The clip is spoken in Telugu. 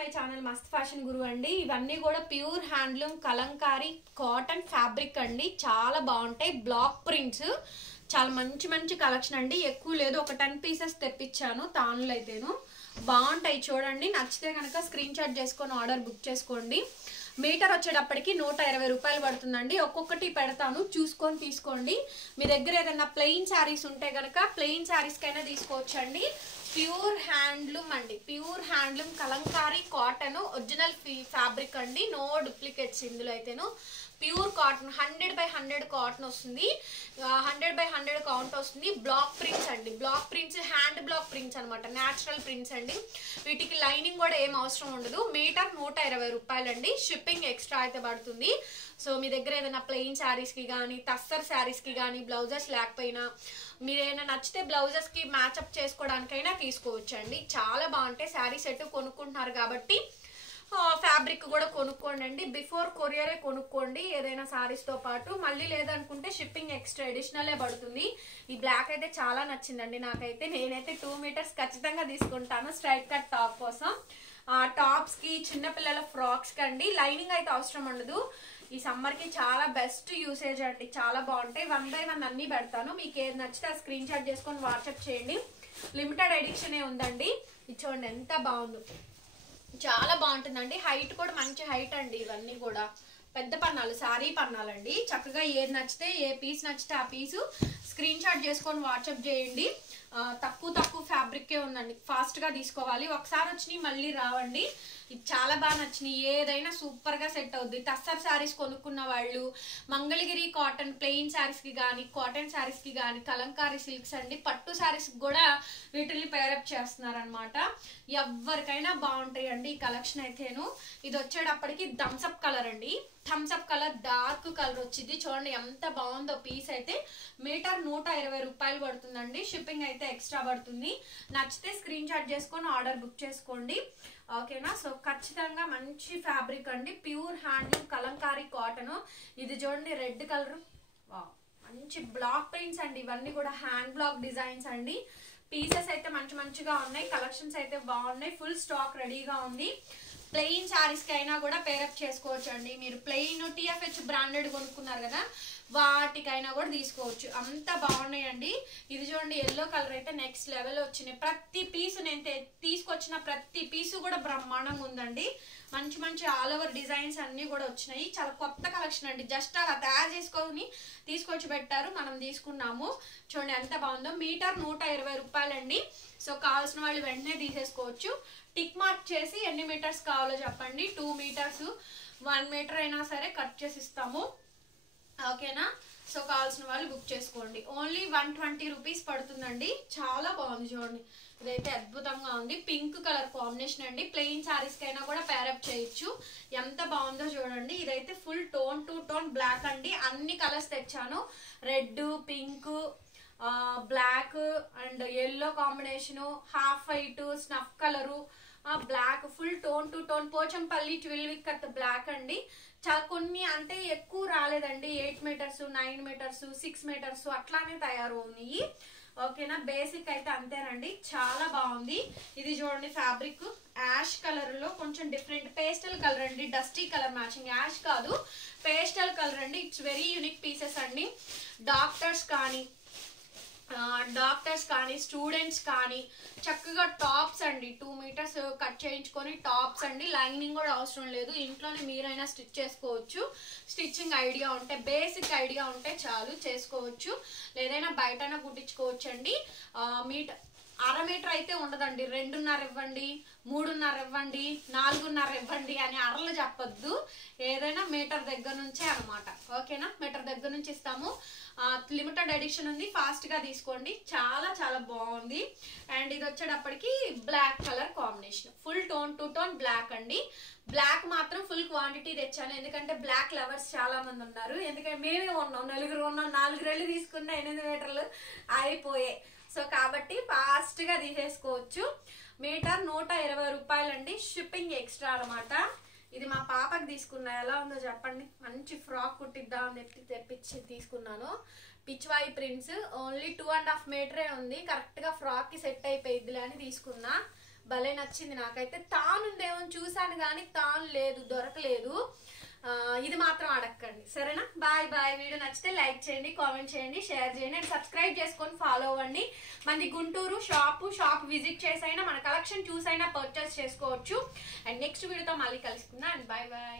మై ఛానల్ మస్త్ ఫ్యాషన్ గురు అండి. ఇవన్నీ కూడా pure handloom Kalamkari cotton fabric అండి. చాలా బాగుంటాయి. బ్లాక్ ప్రింట్స్ చాలా మంచి మంచి కలెక్షన్ అండి. ఎక్కువ లేదు, ఒక 10 పీసెస్ తెప్పించాను తానులు అయితేను. బాగుంటాయి చూడండి. నచ్చితే కనుక స్క్రీన్ షాట్ చేసుకొని ఆర్డర్ బుక్ చేసుకోండి. మీటర్ వచ్చేటప్పటికి 120 రూపాయలు పడుతుందండి. ఒక్కొక్కటి పెడతాను, చూసుకొని తీసుకోండి. మీ దగ్గర ఏదైనా ప్లెయిన్ శారీస్ ఉంటే కనుక ప్లెయిన్ శారీస్ కైనా తీసుకోవచ్చండి. ప్యూర్ హ్యాండ్లూమ్ అండి, pure handloom Kalamkari cotton original fabric అండి. నో డూప్లికేట్స్ ఇందులో అయితేను. ప్యూర్ కాటన్ 100/100 కాటన్ వస్తుంది. 100/100 కౌంట్ వస్తుంది. బ్లాక్ ప్రింట్స్ అండి, block prints hand block prints అనమాట, న్యాచురల్ ప్రింట్స్ అండి. వీటికి లైనింగ్ కూడా ఏం అవసరం ఉండదు. మీటర్ 120 రూపాయలండి. షిప్పింగ్ ఎక్స్ట్రా అయితే పడుతుంది. సో మీ దగ్గర ఏదైనా ప్లెయిన్ శారీస్కి కానీ టస్సర్ శారీస్కి కానీ బ్లౌజెస్ లేకపోయినా మీరు ఏమైనా నచ్చితే బ్లౌజెస్కి మ్యాచప్ చేసుకోవడానికైనా తీసుకోవచ్చండి. చాలా బాగుంటాయి. శారీ సెట్ కొనుక్కుంటున్నారు కాబట్టి ఫ్యాబ్రిక్ కూడా కొనుక్కోండి. బిఫోర్ కొరియరే కొనుక్కోండి ఏదైనా శారీస్తో పాటు. మళ్ళీ లేదనుకుంటే షిప్పింగ్ ఎక్స్ట్రా అడిషనలే పడుతుంది. ఈ బ్లాక్ అయితే చాలా నచ్చిందండి నాకైతే. నేనైతే 2 మీటర్స్ ఖచ్చితంగా తీసుకుంటాను స్ట్రైట్ కట్ టాప్ కోసం. టాప్స్కి చిన్నపిల్లల ఫ్రాక్స్కి అండి. లైనింగ్ అయితే అవసరం ఉండదు. ఈ సమ్మర్కి చాలా బెస్ట్ యూసేజ్ అండి. చాలా బాగుంటాయి. 1 by 1 అన్నీ పెడతాను. మీకు ఏది నచ్చితే ఆ స్క్రీన్ షాట్ చేసుకొని వాట్సాప్ చేయండి. లిమిటెడ్ ఎడిషనే ఉందండి. ఇది చూడండి ఎంత బాగుందో, చాలా బాగుంటుందండి. హైట్ కూడా మంచి హైట్ అండి. ఇవన్నీ కూడా పెద్ద పన్నాలు, శారీ పన్నాలండి. చక్కగా ఏది నచ్చితే ఏ పీస్ నచ్చితే ఆ పీసు స్క్రీన్ షాట్ చేసుకొని వాట్సాప్ చేయండి. తక్కువ ఫ్యాబ్రికే ఉందండి. ఫాస్ట్గా తీసుకోవాలి. ఒకసారి వచ్చినాయి మళ్ళీ రావండి. ఇది చాలా బాగా నచ్చినాయి. ఏదైనా సూపర్గా సెట్ అవుద్ది. టస్సర్ శారీస్ కొనుక్కున్న వాళ్ళు, మంగళగిరి కాటన్ ప్లెయిన్ శారీస్కి కానీ కాటన్ శారీస్కి కానీ కలంకారీ సిల్క్స్ అండి, పట్టు శారీస్కి కూడా వీటిని పేరప్ చేస్తున్నారనమాట. ఎవరికైనా బాగుంటాయి అండి ఈ కలెక్షన్ అయితేను. ఇది వచ్చేటప్పటికి థమ్స్అప్ కలర్ అండి. థమ్స్అప్ కలర్ డార్క్ కలర్ వచ్చింది. చూడండి ఎంత బాగుందో పీస్ అయితే. మీటర్ 120 రూపాయలు పడుతుందండి. షిప్పింగ్ అయితే ఎక్స్ట్రా పడుతుంది. నచ్చితే స్క్రీన్ షాట్ చేసుకొని ఆర్డర్ బుక్ చేసుకోండి. ఓకేనా. సో ఖచ్చితంగా మంచి ఫ్యాబ్రిక్ అండి. Pure handloom Kalamkari cotton. ఇది చూడండి రెడ్ కలర్, మంచి బ్లాక్ ప్రింట్స్ అండి. ఇవన్నీ కూడా హ్యాండ్ బ్లాక్ డిజైన్స్ అండి. పీసెస్ అయితే మంచిగా ఉన్నాయి. కలెక్షన్స్ అయితే బాగున్నాయి. ఫుల్ స్టాక్ రెడీగా ఉంది. ప్లెయిన్ శారీస్కి అయినా కూడా పేరప్ చేసుకోవచ్చు అండి. మీరు ప్లెయిన్ TFH బ్రాండెడ్ కొనుక్కున్నారు కదా, వాటికైనా కూడా తీసుకోవచ్చు. అంత బాగున్నాయండి. ఇది చూడండి ఎల్లో కలర్ అయితే నెక్స్ట్ లెవెల్ వచ్చినాయి. ప్రతి పీసు నేను తీసుకొచ్చిన ప్రతి పీసు కూడా బ్రహ్మాండంగా ఉందండి. మంచి ఆల్ ఓవర్ డిజైన్స్ అన్నీ కూడా వచ్చినాయి. చాలా కొత్త కలెక్షన్ అండి. జస్ట్ అలా తయారు చేసుకొని తీసుకొచ్చి పెట్టారు, మనం తీసుకున్నాము. చూడండి ఎంత బాగుందో. మీటర్ 120 రూపాయలండి. సో కావాల్సిన వాళ్ళు వెంటనే తీసేసుకోవచ్చు. టిక్ మార్క్ చేసి ఎన్ని మీటర్స్ కావాలో చెప్పండి. 2 మీటర్స్ 1 మీటర్ అయినా సరే కట్ చేసి ఇస్తాము. ఓకేనా. సో కావాల్సిన వాళ్ళు బుక్ చేసుకోండి. ఓన్లీ 120 రూపీస్ పడుతుందండి. చాలా బాగుంది చూడండి. ఇదైతే అద్భుతంగా ఉంది. పింక్ కలర్ కాంబినేషన్ అండి. ప్లెయిన్ శారీస్కి అయినా కూడా పేరప్ చేయొచ్చు. ఎంత బాగుందో చూడండి. ఇదైతే full tone to tone black అండి. అన్ని కలర్స్ తెచ్చాను. Red, pink, black and yellow combination, half white, snuff colour, black, full tone to tone Pochampally 12 కత్ బ్లాక్ అండి. చాలా కొన్ని అంటే ఎక్కువ రాలేదండి. 8 మీటర్స్ 9 మీటర్స్ 6 మీటర్స్ అట్లానే తయారవున్నాయి. ఓకేనా. బేసిక్ అయితే అంతేనండి. చాలా బాగుంది. ఇది చూడండి ఫ్యాబ్రిక్ యాష్ కలర్ లో కొంచెం డిఫరెంట్ పేస్టల్ కలర్ అండి. డస్టీ కలర్ మ్యాచింగ్, యాష్ కాదు పేస్టల్ కలర్ అండి. ఇట్స్ వెరీ యూనిక్ పీసెస్ అండి. డాక్టర్స్ కానీ స్టూడెంట్స్ కానీ చక్కగా టాప్స్ అండి. 2 మీటర్స్ కట్ చేయించుకొని టాప్స్ అండి. లైనింగ్ కూడా అవసరం లేదు. ఇంట్లోనే మీరైనా స్టిచ్ చేసుకోవచ్చు. స్టిచ్చింగ్ ఐడియా ఉంటే, బేసిక్ ఐడియా ఉంటే చాలు చేసుకోవచ్చు. లేదైనా బయటైనా కుట్టించుకోవచ్చు అండి. అర మీటర్ అయితే ఉండదండి. 2.5 ఇవ్వండి, 3.5 ఇవ్వండి, 4.5 ఇవ్వండి అని అరలు చెప్పొద్దు. ఏదైనా మీటర్ దగ్గర నుంచే అనమాట. ఓకేనా. మీటర్ దగ్గర నుంచి ఇస్తాము. లిమిటెడ్ ఎడిషన్ ఉంది. ఫాస్ట్గా తీసుకోండి. చాలా బాగుంది. అండ్ ఇది వచ్చేటప్పటికి black colour combination. Full tone to tone black అండి. బ్లాక్ మాత్రం ఫుల్ క్వాంటిటీ తెచ్చాను. ఎందుకంటే బ్లాక్ లవర్స్ చాలా మంది ఉన్నారు. ఎందుకంటే మేమే ఉన్నాం, 4 ఉన్నాం. 4 రెళ్ళు తీసుకున్న 8 మీటర్లు అయిపోయాయి. సో కాబట్టి ఫాస్ట్గా తీసేసుకోవచ్చు. మీటర్ 120 రూపాయలండి. షిప్పింగ్ ఎక్స్ట్రా అనమాట. ఇది మా పాపకి తీసుకున్నా. ఎలా ఉందో చెప్పండి. మంచి ఫ్రాక్ కుట్టిద్దామని తెప్పించి తీసుకున్నాను. పిచ్వాయి ప్రింట్స్. ఓన్లీ 2.5 మీటరే ఉంది. కరెక్ట్గా ఫ్రాక్కి సెట్ అయిపోయిద్దిలే అని తీసుకున్నా. భలే నచ్చింది నాకైతే. తానుందేమో చూసా చూసాను కానీ తాను లేదు, దొరకలేదు. ఇది మాత్రం అడగండి, సరేనా? Bye bye. వీడియో నచ్చితే లైక్ చేయండి, కామెంట్ చేయండి, షేర్ చేయండి అండ్ సబ్స్క్రైబ్ చేసుకొని ఫాలో అవ్వండి. మనది గుంటూరు షాప్ విజిట్ చేసైనా మన కలెక్షన్ చూసైనా పర్చేస్ చేసుకోవచ్చు. అండ్ నెక్స్ట్ వీడియోతో మళ్ళీ కలుసుకుందాం అండ్ బాయ్ బాయ్.